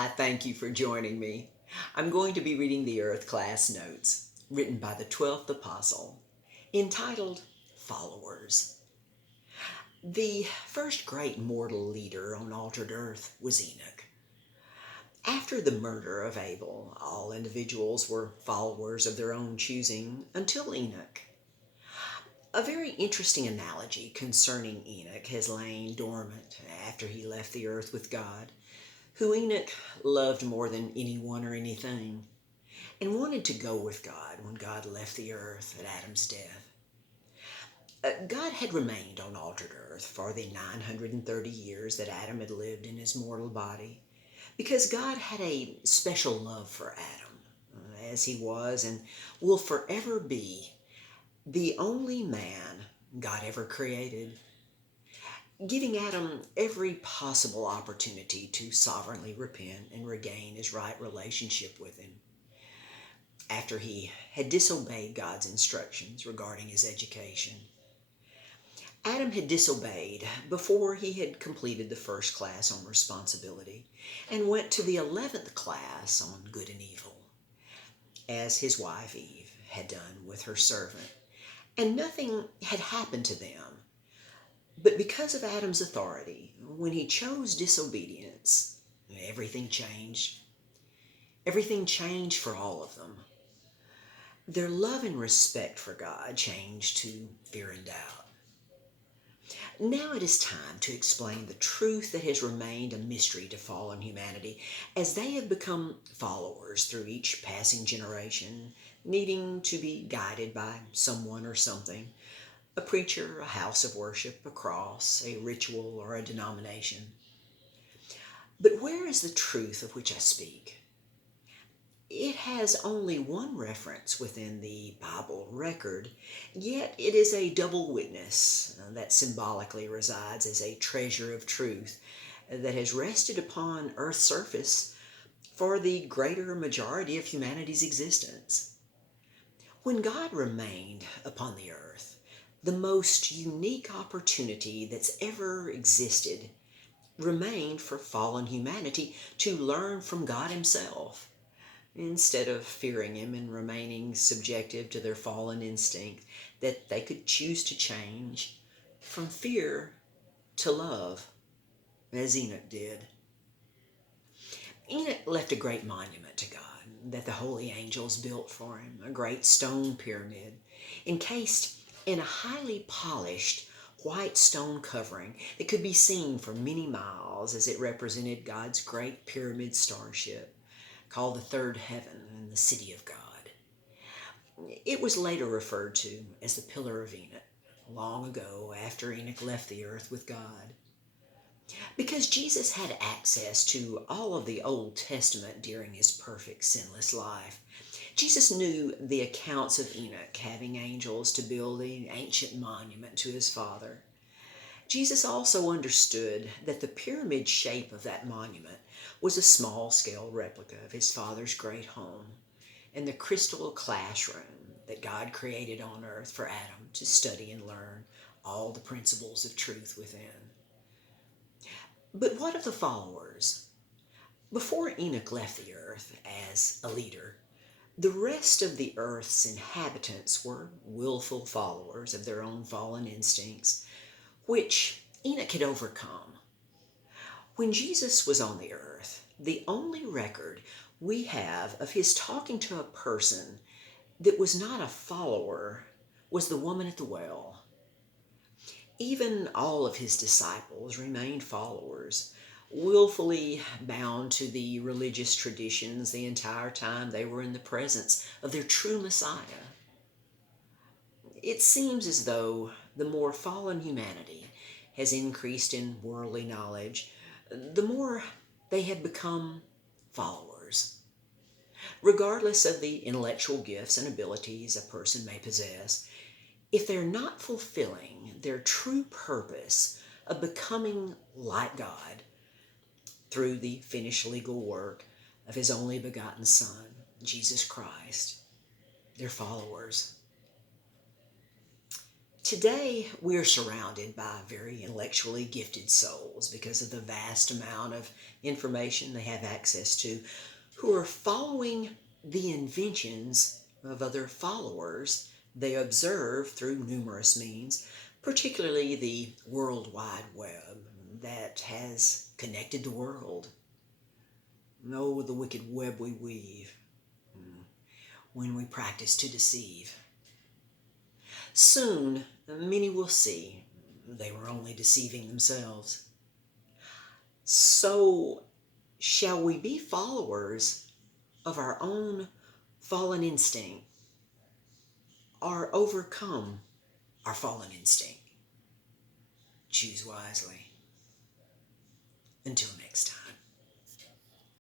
Hi, thank you for joining me. I'm going to be reading the Earth class notes written by the 12th Apostle, entitled Followers. The first great mortal leader on altered Earth was Enoch. After the murder of Abel, all individuals were followers of their own choosing until Enoch. A very interesting analogy concerning Enoch has lain dormant after he left the earth with God, who Enoch loved more than anyone or anything, and wanted to go with God when God left the earth at Adam's death. God had remained on altered earth for the 930 years that Adam had lived in his mortal body, because God had a special love for Adam, as he was and will forever be the only man God ever created, giving Adam every possible opportunity to sovereignly repent and regain his right relationship with him. After he had disobeyed God's instructions regarding his education, Adam had disobeyed before he had completed the first class on responsibility and went to the 11th class on good and evil, as his wife Eve had done with her servant. And nothing had happened to them. But because of Adam's authority, when he chose disobedience, everything changed. Everything changed for all of them. Their love and respect for God changed to fear and doubt. Now it is time to explain the truth that has remained a mystery to fallen humanity, as they have become followers through each passing generation, needing to be guided by someone or something: a preacher, a house of worship, a cross, a ritual, or a denomination. But where is the truth of which I speak? It has only one reference within the Bible record, yet it is a double witness that symbolically resides as a treasure of truth that has rested upon Earth's surface for the greater majority of humanity's existence. When God remained upon the earth, the most unique opportunity that's ever existed remained for fallen humanity to learn from God Himself, instead of fearing Him and remaining subjective to their fallen instinct, that they could choose to change from fear to love, as Enoch did. Enoch left a great monument to God that the holy angels built for him, a great stone pyramid, encased in a highly polished white stone covering that could be seen for many miles, as it represented God's great pyramid starship, called the third heaven and the city of God. It was later referred to as the Pillar of Enoch, long ago after Enoch left the earth with God. Because Jesus had access to all of the Old Testament during his perfect, sinless life, Jesus knew the accounts of Enoch having angels to build an ancient monument to his Father. Jesus also understood that the pyramid shape of that monument was a small-scale replica of his Father's great home and the crystal classroom that God created on earth for Adam to study and learn all the principles of truth within. But what of the followers? Before Enoch left the earth as a leader, the rest of the earth's inhabitants were willful followers of their own fallen instincts, which Enoch had overcome. When Jesus was on the earth, the only record we have of his talking to a person that was not a follower was the woman at the well. Even all of his disciples remained followers, willfully bound to the religious traditions the entire time they were in the presence of their true Messiah. It seems as though the more fallen humanity has increased in worldly knowledge, the more they have become followers. Regardless of the intellectual gifts and abilities a person may possess, if they're not fulfilling their true purpose of becoming like God through the finished legal work of His only begotten Son, Jesus Christ, they're followers. Today, we're surrounded by very intellectually gifted souls because of the vast amount of information they have access to, who are following the inventions of other followers they observe through numerous means, particularly the World Wide Web that has connected the world. Oh, the wicked web we weave when we practice to deceive. Soon, many will see they were only deceiving themselves. So, shall we be followers of our own fallen instinct or overcome our fallen instinct? Choose wisely. Until next time.